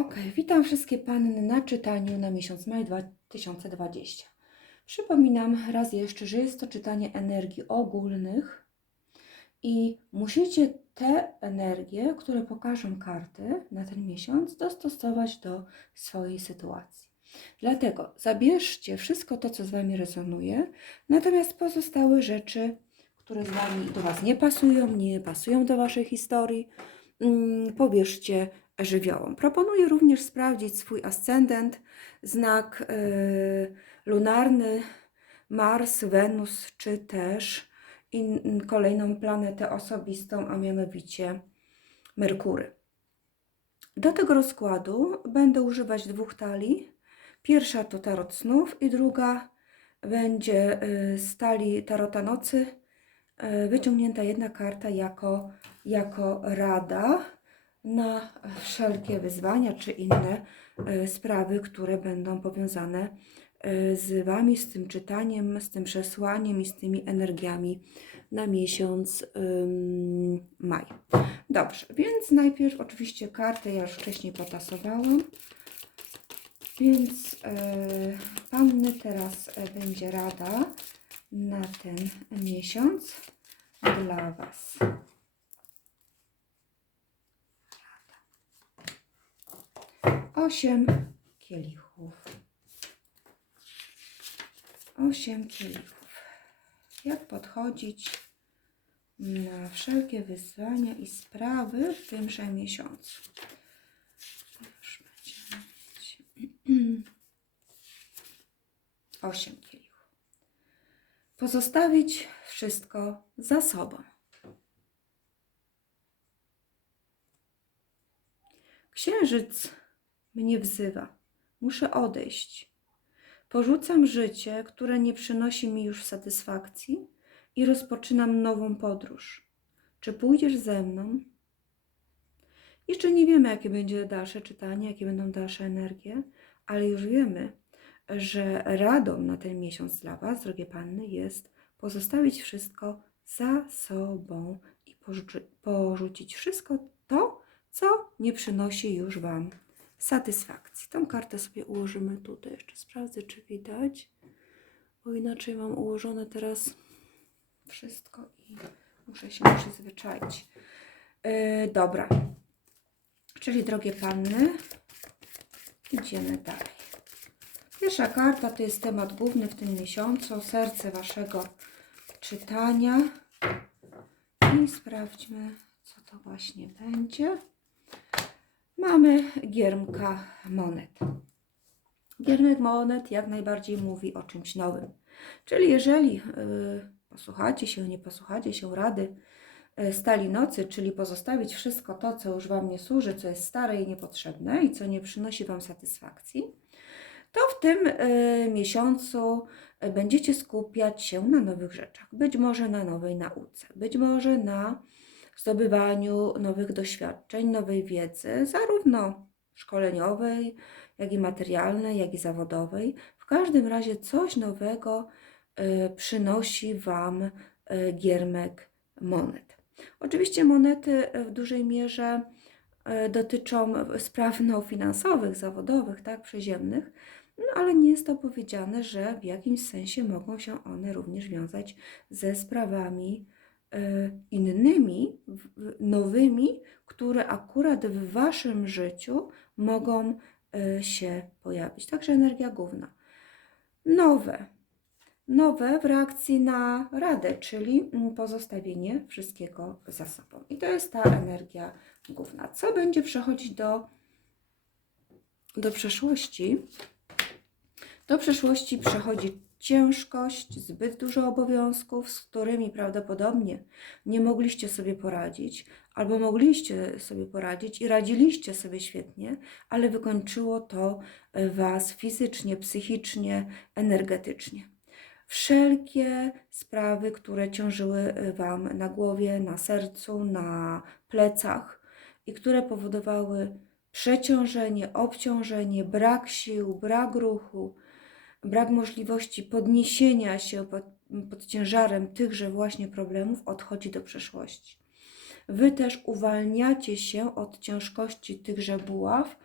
Ok, witam wszystkie panny na czytaniu na miesiąc maj 2020. Przypominam raz jeszcze, że jest to czytanie energii ogólnych i musicie te energie, które pokażą karty na ten miesiąc, dostosować do swojej sytuacji. Dlatego zabierzcie wszystko to, co z Wami rezonuje, natomiast pozostałe rzeczy, które z Wami do Was nie pasują, nie pasują do Waszej historii, mm, pobierzcie żywiołom. Proponuję również sprawdzić swój ascendent, znak y, lunarny, Mars, Wenus, czy też in, kolejną planetę osobistą, a mianowicie Merkury. Do tego rozkładu będę używać dwóch talii. Pierwsza to tarot snów i druga będzie y, z talii tarota nocy y, wyciągnięta jedna karta jako, jako rada na wszelkie wyzwania czy inne e, sprawy, które będą powiązane e, z Wami, z tym czytaniem, z tym przesłaniem i z tymi energiami na miesiąc ym, maj. Dobrze, więc najpierw oczywiście kartę ja już wcześniej potasowałam. Więc e, Panny teraz będzie rada na ten miesiąc dla Was. Osiem kielichów. Osiem kielichów. Jak podchodzić na wszelkie wyzwania i sprawy w tymże miesiącu? Już będziemy mieć. Osiem kielichów. Pozostawić wszystko za sobą. Księżyc mnie wzywa. Muszę odejść. Porzucam życie, które nie przynosi mi już satysfakcji i rozpoczynam nową podróż. Czy pójdziesz ze mną? Jeszcze nie wiemy, jakie będzie dalsze czytanie, jakie będą dalsze energie, ale już wiemy, że radą na ten miesiąc dla Was, drogie panny, jest pozostawić wszystko za sobą i porzuci- porzucić wszystko to, co nie przynosi już Wam satysfakcji. Tą kartę sobie ułożymy tutaj. Jeszcze sprawdzę, czy widać, bo inaczej mam ułożone teraz wszystko i muszę się przyzwyczaić. Yy, dobra. Czyli, drogie panny, idziemy dalej. Pierwsza karta to jest temat główny w tym miesiącu, serce Waszego czytania. I sprawdźmy, co to właśnie będzie. Mamy giermka monet. Giermek monet jak najbardziej mówi o czymś nowym. Czyli jeżeli y, posłuchacie się, nie posłuchacie się rady y, stali nocy, czyli pozostawić wszystko to, co już Wam nie służy, co jest stare i niepotrzebne i co nie przynosi Wam satysfakcji, to w tym y, miesiącu y, będziecie skupiać się na nowych rzeczach. Być może na nowej nauce, być może na zdobywaniu nowych doświadczeń, nowej wiedzy, zarówno szkoleniowej, jak i materialnej, jak i zawodowej. W każdym razie coś nowego y, przynosi Wam y, giermek monet. Oczywiście monety w dużej mierze y, dotyczą spraw no, finansowych, zawodowych, tak, przyziemnych, no, ale nie jest to powiedziane, że w jakimś sensie mogą się one również wiązać ze sprawami innymi, w- nowymi, które akurat w Waszym życiu mogą e, się pojawić. Także energia główna. Nowe. Nowe w reakcji na radę, czyli mm, pozostawienie wszystkiego za sobą. I to jest ta energia główna. Co będzie przechodzić do, do przeszłości? Do przeszłości przechodzi ciężkość, zbyt dużo obowiązków, z którymi prawdopodobnie nie mogliście sobie poradzić, albo mogliście sobie poradzić i radziliście sobie świetnie, ale wykończyło to e, Was fizycznie, psychicznie, energetycznie. Wszelkie sprawy, które ciążyły e, Wam na głowie, na sercu, na plecach i które powodowały przeciążenie, obciążenie, brak sił, brak ruchu, brak możliwości podniesienia się pod, pod ciężarem tychże właśnie problemów odchodzi do przeszłości. Wy też uwalniacie się od ciężkości tychże buław,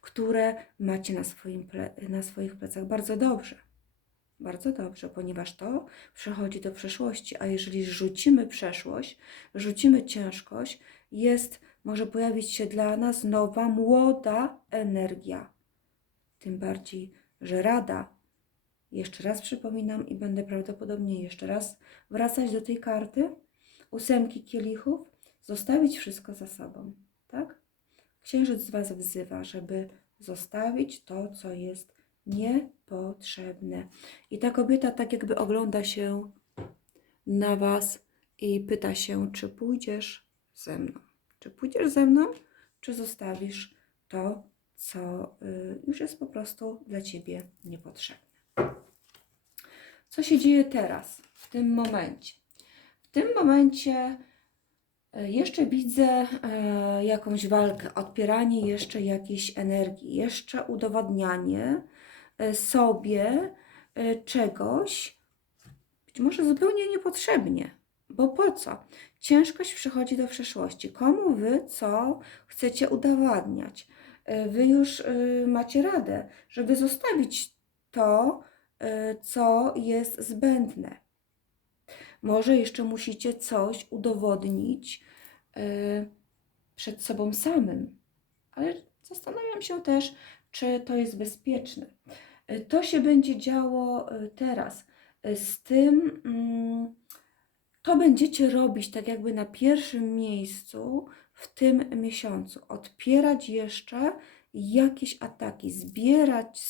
które macie na, swoim na swoich plecach. Bardzo dobrze. Bardzo dobrze, ponieważ to przechodzi do przeszłości, a jeżeli rzucimy przeszłość, rzucimy ciężkość, jest, może pojawić się dla nas nowa, młoda energia. Tym bardziej, że rada, jeszcze raz przypominam i będę prawdopodobnie jeszcze raz wracać do tej karty, ósemki kielichów, zostawić wszystko za sobą, tak? Księżyc z Was wzywa, żeby zostawić to, co jest niepotrzebne. I ta kobieta tak jakby ogląda się na Was i pyta się, czy pójdziesz ze mną. Czy pójdziesz ze mną, czy zostawisz to, co y, już jest po prostu dla Ciebie niepotrzebne. Co się dzieje teraz, w tym momencie? W tym momencie e, jeszcze widzę e, jakąś walkę, odpieranie jeszcze jakiejś energii, jeszcze udowadnianie e, sobie czegoś, być może zupełnie niepotrzebnie. Bo po co? Ciężkość przychodzi do przeszłości. Komu wy co chcecie udowadniać? Wy już macie radę, żeby zostawić to, co jest zbędne. Może jeszcze musicie coś udowodnić e, przed sobą samym, ale zastanawiam się też, czy to jest bezpieczne. E, To się będzie działo e, teraz. E, Z tym mm, to będziecie robić tak jakby na pierwszym miejscu w tym miesiącu. Odpierać jeszcze jakieś ataki, zbierać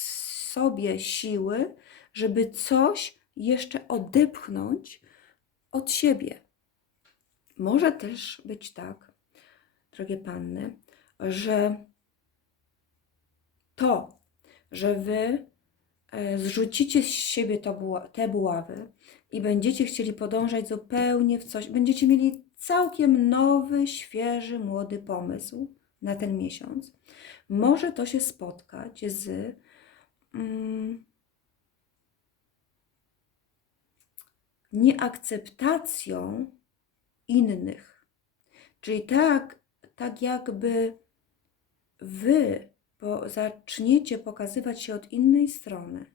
sobie siły, żeby coś jeszcze odepchnąć od siebie. Może też być tak, drogie panny, że to, że wy e, zrzucicie z siebie te buławy i będziecie chcieli podążać zupełnie w coś, będziecie mieli całkiem nowy, świeży, młody pomysł na ten miesiąc. Może to się spotkać z mm, nieakceptacją innych. Czyli tak, tak jakby wy po, zaczniecie pokazywać się od innej strony.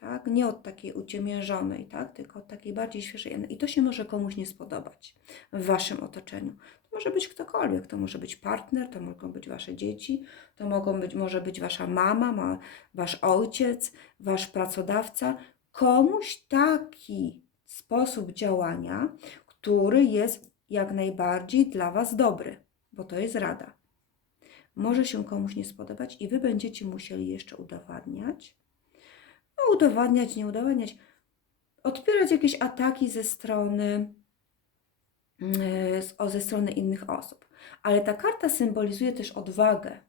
Tak? Nie od takiej uciemiężonej, tak? tylko od takiej bardziej świeżej. I to się może komuś nie spodobać w waszym otoczeniu. To może być ktokolwiek, to może być partner, to mogą być wasze dzieci, to mogą być, może być wasza mama, ma, wasz ojciec, wasz pracodawca. Komuś taki sposób działania, który jest jak najbardziej dla was dobry, bo to jest rada. Może się komuś nie spodobać i wy będziecie musieli jeszcze udowadniać, no udowadniać, nie udowadniać, odpierać jakieś ataki ze strony, o, ze strony innych osób. Ale ta karta symbolizuje też odwagę,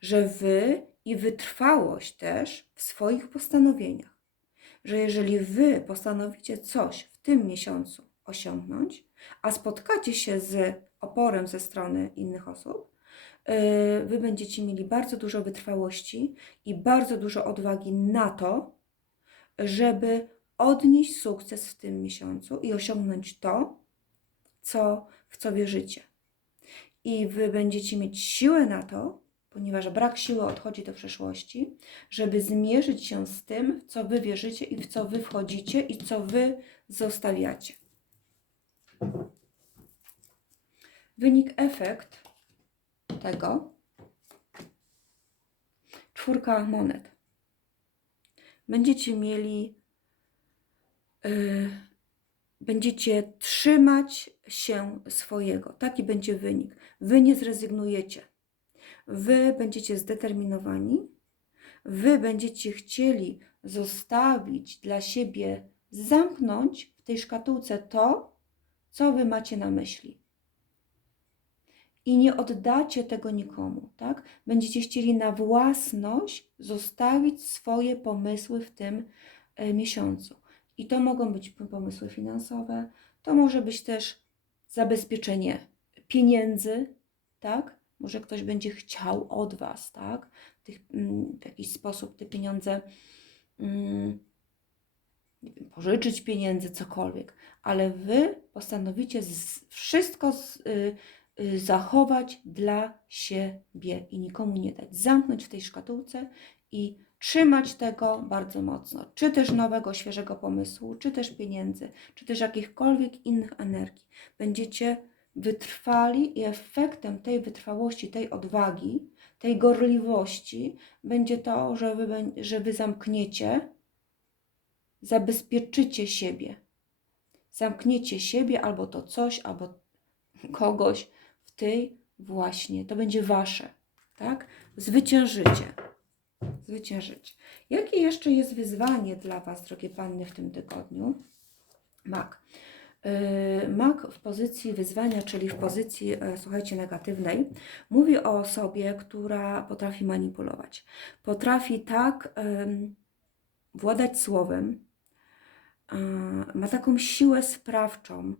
że wy i wytrwałość też w swoich postanowieniach. Że jeżeli wy postanowicie coś w tym miesiącu osiągnąć, a spotkacie się z oporem ze strony innych osób, yy, wy będziecie mieli bardzo dużo wytrwałości i bardzo dużo odwagi na to, żeby odnieść sukces w tym miesiącu i osiągnąć to, co, w co wierzycie. I wy będziecie mieć siłę na to, ponieważ brak siły odchodzi do przeszłości, żeby zmierzyć się z tym, co wy wierzycie i w co wy wchodzicie i co wy zostawiacie. Wynik, efekt tego czwórka monet. Będziecie mieli, yy, będziecie trzymać się swojego. Taki będzie wynik. Wy nie zrezygnujecie. Wy będziecie zdeterminowani. Wy będziecie chcieli zostawić dla siebie, zamknąć w tej szkatułce to, co wy macie na myśli i nie oddacie tego nikomu, tak? Będziecie chcieli na własność zostawić swoje pomysły w tym e, miesiącu. I to mogą być pomysły finansowe, to może być też zabezpieczenie pieniędzy, tak? Może ktoś będzie chciał od Was, tak? Tych, mm, w jakiś sposób te pieniądze mm, nie wiem, pożyczyć pieniędzy, cokolwiek, ale Wy postanowicie z, wszystko z, y, y, zachować dla siebie i nikomu nie dać. Zamknąć w tej szkatułce i trzymać tego bardzo mocno. Czy też nowego, świeżego pomysłu, czy też pieniędzy, czy też jakichkolwiek innych energii. Będziecie wytrwali i efektem tej wytrwałości, tej odwagi, tej gorliwości będzie to, że wy, że wy zamkniecie, zabezpieczycie siebie. Zamkniecie siebie albo to coś, albo kogoś w tej właśnie, to będzie wasze, tak? Zwyciężycie. Zwyciężycie. Jakie jeszcze jest wyzwanie dla was, drogie panny, w tym tygodniu? Mak. Yy, Mak w pozycji wyzwania, czyli w pozycji, e, słuchajcie, negatywnej, mówi o osobie, która potrafi manipulować. Potrafi tak władać słowem, e, ma taką siłę sprawczą,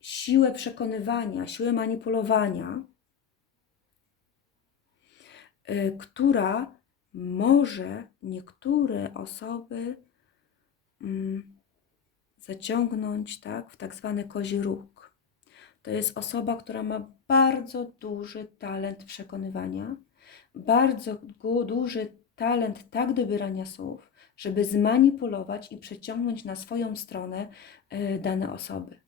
siłę przekonywania, siłę manipulowania, y, która może niektóre osoby mm, zaciągnąć tak, w tak zwany kozi róg. To jest osoba, która ma bardzo duży talent przekonywania, bardzo duży talent tak dobierania słów, żeby zmanipulować i przeciągnąć na swoją stronę y, dane osoby.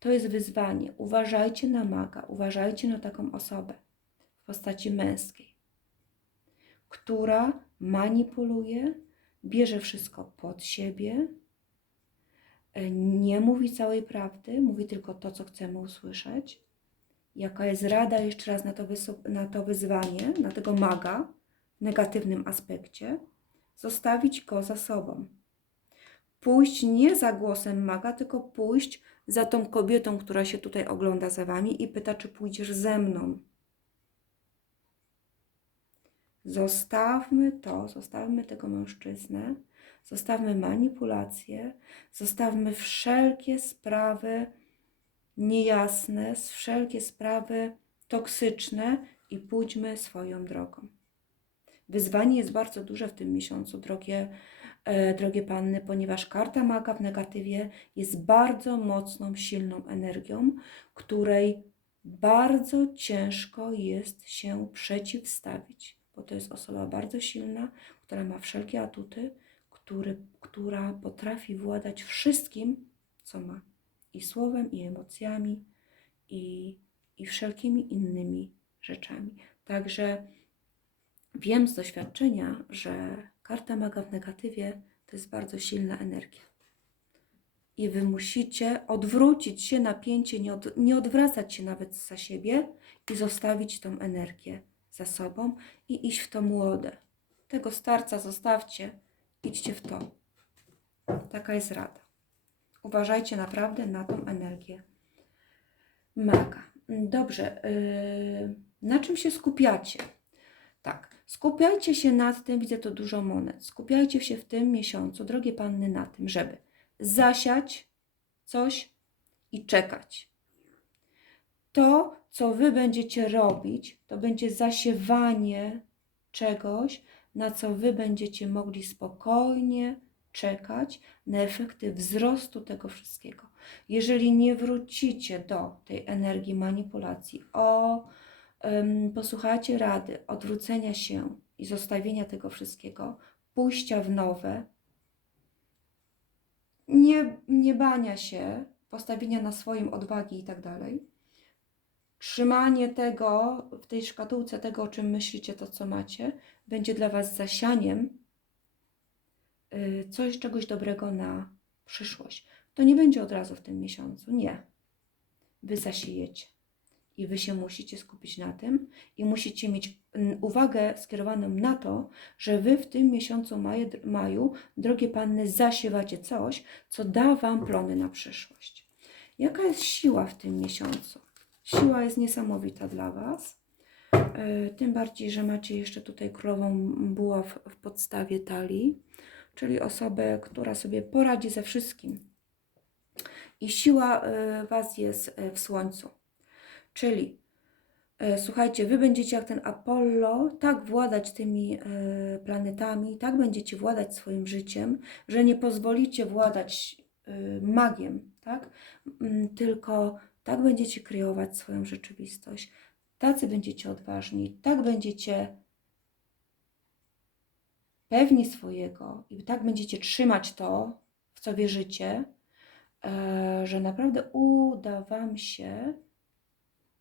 To jest wyzwanie. Uważajcie na maga, uważajcie na taką osobę w postaci męskiej, która manipuluje, bierze wszystko pod siebie, e, nie mówi całej prawdy, mówi tylko to, co chcemy usłyszeć. Jaka jest rada jeszcze raz na to, na to wyzwanie, na tego maga w negatywnym aspekcie? Zostawić go za sobą. Pójść nie za głosem maga, tylko pójść za tą kobietą, która się tutaj ogląda za wami i pyta, czy pójdziesz ze mną. Zostawmy to, zostawmy tego mężczyznę, zostawmy manipulacje, zostawmy wszelkie sprawy niejasne, wszelkie sprawy toksyczne i pójdźmy swoją drogą. Wyzwanie jest bardzo duże w tym miesiącu, drogie, e, drogie panny, ponieważ karta maga w negatywie jest bardzo mocną, silną energią, której bardzo ciężko jest się przeciwstawić, bo to jest osoba bardzo silna, która ma wszelkie atuty, który, która potrafi władać wszystkim, co ma i słowem, i emocjami, i, i wszelkimi innymi rzeczami. Także wiem z doświadczenia, że karta maga w negatywie to jest bardzo silna energia. I wy musicie odwrócić się napięcie, nie, od, nie odwracać się nawet za siebie i zostawić tą energię za sobą i iść w to młode. Tego starca zostawcie, idźcie w to. Taka jest rada. Uważajcie naprawdę na tą energię maga. Dobrze, yy, na czym się skupiacie? Tak, skupiajcie się nad tym, widzę to dużo monet, skupiajcie się w tym miesiącu, drogie panny, na tym, żeby zasiać coś i czekać. To, co wy będziecie robić, to będzie zasiewanie czegoś, na co wy będziecie mogli spokojnie czekać na efekty wzrostu tego wszystkiego. Jeżeli nie wrócicie do tej energii manipulacji, o em, posłuchacie rady odwrócenia się i zostawienia tego wszystkiego, pójścia w nowe, nie, nie bania się, postawienia na swoim odwagi i tak dalej, trzymanie tego w tej szkatułce, tego o czym myślicie, to co macie, będzie dla Was zasianiem y, coś, czegoś dobrego na przyszłość. To nie będzie od razu w tym miesiącu, nie. Wy zasiejecie i Wy się musicie skupić na tym i musicie mieć mm, uwagę skierowaną na to, że Wy w tym miesiącu maju, maju drogie panny, zasiewacie coś, co da Wam plony na przyszłość. Jaka jest siła w tym miesiącu? Siła jest niesamowita dla Was. Yy, Tym bardziej, że macie jeszcze tutaj królową buław w podstawie talii, czyli osobę, która sobie poradzi ze wszystkim. I siła yy, Was jest yy, w słońcu. Czyli e, słuchajcie, wy będziecie jak ten Apollo tak władać tymi e, planetami, tak będziecie władać swoim życiem, że nie pozwolicie władać e, magiem, tak? Tylko tak będziecie kreować swoją rzeczywistość, tacy będziecie odważni, tak będziecie pewni swojego i tak będziecie trzymać to, w co wierzycie, e, że naprawdę uda Wam się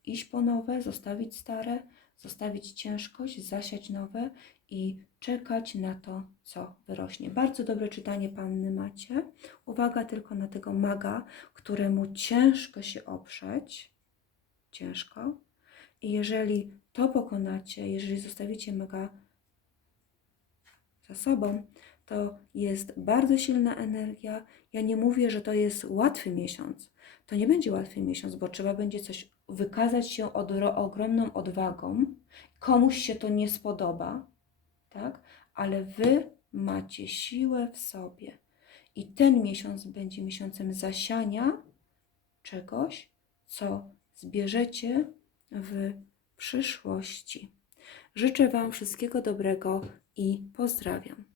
iść po nowe, zostawić stare, zostawić ciężkość, zasiać nowe i czekać na to, co wyrośnie. Bardzo dobre czytanie Panny macie. Uwaga tylko na tego maga, któremu ciężko się oprzeć. Ciężko. I jeżeli to pokonacie, jeżeli zostawicie maga za sobą, to jest bardzo silna energia. Ja nie mówię, że to jest łatwy miesiąc. To nie będzie łatwy miesiąc, bo trzeba będzie coś wykazać się odro- ogromną odwagą. Komuś się to nie spodoba, tak? Ale wy macie siłę w sobie. I ten miesiąc będzie miesiącem zasiania czegoś, co zbierzecie w przyszłości. Życzę Wam wszystkiego dobrego i pozdrawiam.